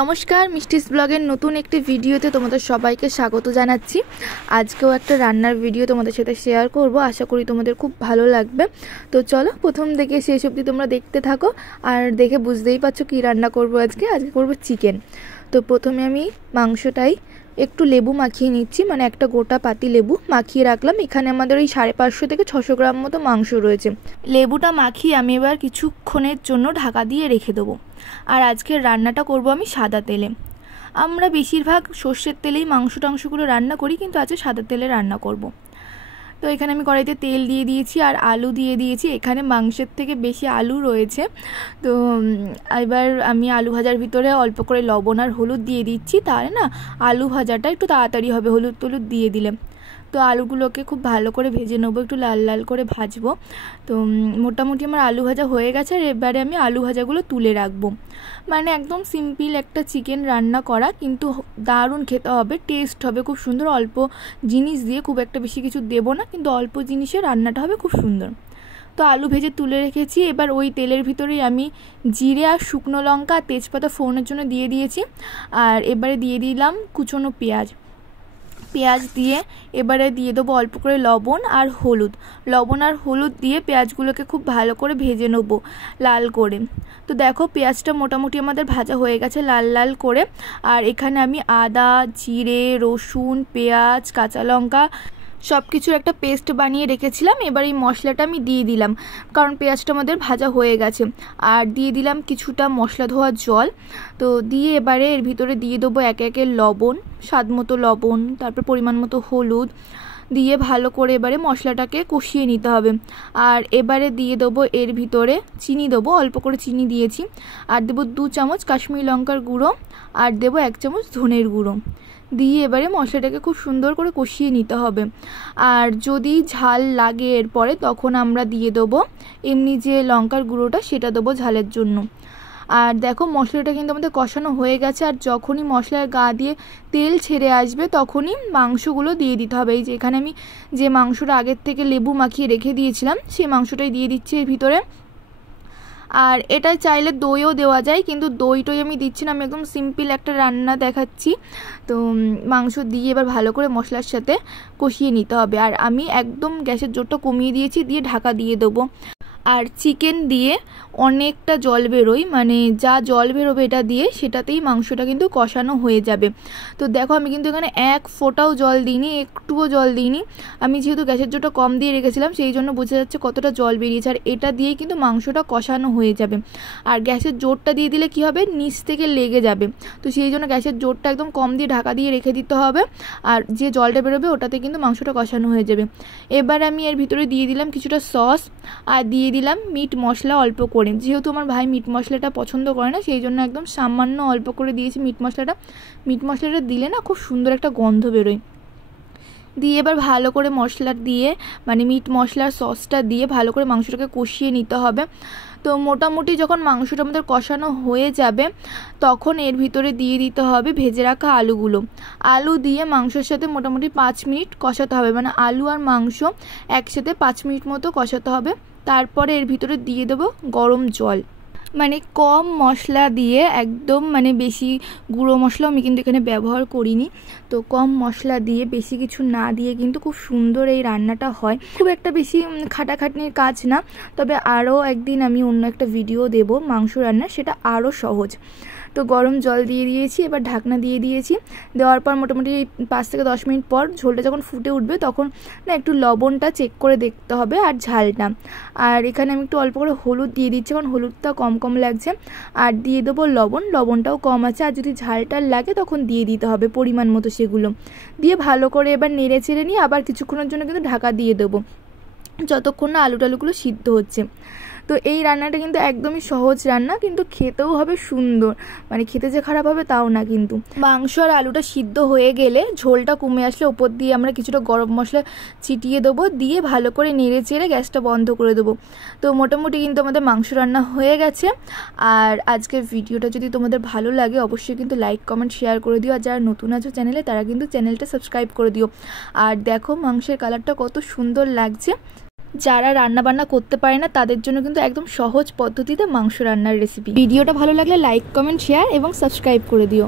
নমস্কার, মিষ্টিস ব্লগের নতুন একটি ভিডিওতে তোমাদের সবাইকে স্বাগত জানাচ্ছি। আজকেও একটা রান্নার ভিডিও তোমাদের সাথে শেয়ার করব, আশা করি তোমাদের খুব ভালো লাগবে। তো চলো প্রথম থেকে শেষ অবধি তোমরা দেখতে থাকো, আর দেখে বুঝতেই পারছো কি রান্না করব। আজকে করব চিকেন। তো প্রথমে আমি মাংসটাই একটু লেবু মাখিয়ে নিচ্ছি, মানে একটা গোটা পাতি লেবু মাখিয়ে রাখলাম। এখানে আমাদের ওই 550 থেকে 600 গ্রাম মতো মাংস রয়েছে। লেবুটা মাখিয়ে আমি এবার কিছুক্ষণের জন্য ঢাকা দিয়ে রেখে দেবো। আর আজকের রান্নাটা করব আমি সাদা তেলে। আমরা বেশিরভাগ সর্ষের তেলেই মাংস টাংসগুলো রান্না করি, কিন্তু আজকে সাদা তেলে রান্না করব। তো এখানে আমি কড়াইতে তেল দিয়ে দিয়েছি আর আলু দিয়ে দিয়েছি। এখানে মাংসের থেকে বেশি আলু রয়েছে। তো এবার আমি আলু ভাজার ভিতরে অল্প করে লবণ আর হলুদ দিয়ে দিচ্ছি, তাহলে না আলু ভাজাটা একটু তাড়াতাড়ি হবে হলুদ টলুদ দিয়ে দিলে। তো আলুগুলোকে খুব ভালো করে ভেজে নেবো, একটু লাল লাল করে ভাজবো। তো মোটামুটি আমার আলু ভাজা হয়ে গেছে। আর এবারে আমি আলু ভাজাগুলো তুলে রাখবো। মানে একদম সিম্পল একটা চিকেন রান্না করা, কিন্তু দারুণ খেতে হবে, টেস্ট হবে খুব সুন্দর। অল্প জিনিস দিয়ে, খুব একটা বেশি কিছু দেবো না, কিন্তু অল্প জিনিসে রান্নাটা হবে খুব সুন্দর। তো আলু ভেজে তুলে রেখেছি। এবার ওই তেলের ভিতরেই আমি জিরে আর শুকনো লঙ্কা আর তেজপাতা ফোড়নের জন্য দিয়ে দিয়েছি। আর এবারে দিয়ে দিলাম কুচনো পেঁয়াজ দিয়ে এবারে দিয়ে দেবো অল্প করে লবণ আর হলুদ দিয়ে পেঁয়াজগুলোকে খুব ভালো করে ভেজে নেবো লাল করে। তো দেখো পেঁয়াজটা মোটামুটি আমাদের ভাজা হয়ে গেছে লাল লাল করে। আর এখানে আমি আদা, জিরে, রসুন, পেঁয়াজ, কাঁচা লঙ্কা সব কিছুর একটা পেস্ট বানিয়ে রেখেছিলাম। এবার এই মশলাটা আমি দিয়ে দিলাম, কারণ পেঁয়াজটা আমাদের ভাজা হয়ে গেছে। আর দিয়ে দিলাম কিছুটা মশলা ধোয়া জল। তো দিয়ে এবারে এর ভিতরে দিয়ে দেবো একে একে লবণ, স্বাদ মতো লবণ, তারপর পরিমাণ মতো হলুদ দিয়ে ভালো করে এবারে মশলাটাকে কষিয়ে নিতে হবে। আর এবারে দিয়ে দেবো এর ভিতরে চিনি দেবো, অল্প করে চিনি দিয়েছি। আর দেবো 2 চামচ কাশ্মীরি লঙ্কার গুঁড়ো, আর দেবো 1 চামচ ধনের গুঁড়ো দিয়ে এবারে মশলাটাকে খুব সুন্দর করে কষিয়ে নিতে হবে। আর যদি ঝাল লাগে এরপরে, তখন আমরা দিয়ে দেবো এমনি যে লঙ্কার গুঁড়োটা, সেটা দেবো ঝালের জন্য। আর দেখো মশলাটা কিন্তু আমাদের কষানো হয়ে গেছে। আর যখনই মশলার গা দিয়ে তেল ছেড়ে আসবে, তখনই মাংসগুলো দিয়ে দিতে হবে। এই যে এখানে আমি যে মাংসটা আগের থেকে লেবু মাখিয়ে রেখে দিয়েছিলাম, সেই মাংসটাই দিয়ে দিচ্ছি এর ভিতরে। আর এটা চাইলে দইও দেওয়া যায়, কিন্তু দইটাই আমি দিচ্ছি না, আমি একদম সিম্পল একটা রান্না দেখাচ্ছি। তো মাংস দিয়ে এবার ভালো করে মশলার সাথে কষিয়ে নিতে হবে। আর আমি একদম গ্যাসের জোরটা কমিয়ে দিয়েছি, দিয়ে ঢাকা দিয়ে দেবো। আর চিকেন দিয়ে অনেকটা জল বেরোয়, মানে যা জল বেরোবে এটা দিয়ে, সেটাতেই মাংসটা কিন্তু কষানো হয়ে যাবে। তো দেখো আমি কিন্তু এখানে 1 ফোঁটাও জল দিইনি, একটুও জল দিইনি। আমি যেহেতু গ্যাসের জলটা কম দিয়ে রেখেছিলাম, সেই জন্য বোঝা যাচ্ছে কতটা জল বেরিয়েছে। আর এটা দিয়েই কিন্তু মাংসটা কষানো হয়ে যাবে। আর গ্যাসের জোরটা দিয়ে দিলে কি হবে, নিচ থেকে লেগে যাবে। তো সেই জন্য গ্যাসের জোরটা একদম কম দিয়ে ঢাকা দিয়ে রেখে দিতে হবে। আর যে জলটা বেরোবে ওটাতে কিন্তু মাংসটা কষানো হয়ে যাবে। এবার আমি এর ভিতরে দিয়ে দিলাম কিছুটা সস, আর দিয়ে দিলাম মিট মশলা অল্প করে। যেহেতু আমার ভাই মিট মশলাটা পছন্দ করে না, সেই জন্য একদম সামান্য অল্প করে দিয়েছি মিট মশলাটা দিলে না খুব সুন্দর একটা গন্ধ বেরোয়। দিয়ে এবার ভালো করে মশলা দিয়ে, মানে মিট মশলার সসটা দিয়ে ভালো করে মাংসটাকে কষিয়ে নিতে হবে। তো মোটামুটি যখন মাংসটা আমাদের কষানো হয়ে যাবে, তখন এর ভিতরে দিয়ে দিতে হবে ভেজে রাখা আলু দিয়ে মাংসের সাথে মোটামুটি 5 মিনিট কষাতে হবে। মানে আলু আর মাংস একসাথে 5 মিনিট মতো কষাতে হবে। তারপরে এর ভিতরে দিয়ে দেবো গরম জল, মানে কম মশলা দিয়ে একদম, মানে বেশি গুঁড়ো মশলাও আমি কিন্তু এখানে ব্যবহার করিনি। তো কম মশলা দিয়ে, বেশি কিছু না দিয়ে কিন্তু খুব সুন্দর এই রান্নাটা হয়। খুব একটা বেশি খাটাখাটনির কাজ না। তবে আরও একদিন আমি অন্য একটা ভিডিও দেব মাংস রান্না, সেটা আরও সহজ। তো গরম জল দিয়ে দিয়েছি, এবার ঢাকনা দিয়ে দিয়েছি। দেওয়ার পর মোটামুটি 5 থেকে 10 মিনিট পর ঝোলটা যখন ফুটে উঠবে, তখন না একটু লবণটা চেক করে দেখতে হবে, আর ঝালটা। আর এখানে আমি একটু অল্প করে হলুদ দিয়ে দিচ্ছি, কারণ হলুদটা কম কম লাগছে। আর দিয়ে দেবো লবণটাও কম আছে। আর যদি ঝালটা লাগে তখন দিয়ে দিতে হবে পরিমাণ মতো। সেগুলো দিয়ে ভালো করে এবার নেড়ে চেড়ে নিয়ে আবার কিছুক্ষণের জন্য কিন্তু ঢাকা দিয়ে দেবো, যতক্ষণ না আলুগুলো সিদ্ধ হচ্ছে। তো এই রান্নাটা কিন্তু একদমই সহজ রান্না, কিন্তু খেতেও হবে সুন্দর। মানে খেতে যে খারাপ হবে তাও না। কিন্তু মাংস আর আলুটা সিদ্ধ হয়ে গেলে, ঝোলটা কমে আসলে, ওপর দিয়ে আমরা কিছুটা গরম মশলা ছিটিয়ে দেবো, দিয়ে ভালো করে নেড়ে চেড়ে গ্যাসটা বন্ধ করে দেবো। তো মোটামুটি কিন্তু আমাদের মাংস রান্না হয়ে গেছে। আর আজকের ভিডিওটা যদি তোমাদের ভালো লাগে, অবশ্যই কিন্তু লাইক, কমেন্ট, শেয়ার করে দিও। আর যারা নতুন আছো চ্যানেলে, তারা কিন্তু চ্যানেলটা সাবস্ক্রাইব করে দিও। আর দেখো মাংসের কালারটা কত সুন্দর লাগছে। যারা রান্না বান্না করতে পারে না তাদের জন্য কিন্তু একদম সহজ পদ্ধতিতে মাংস রান্নার রেসিপি। ভিডিওটা ভালো লাগলে লাইক, কমেন্ট, শেয়ার এবং সাবস্ক্রাইব করে দিও।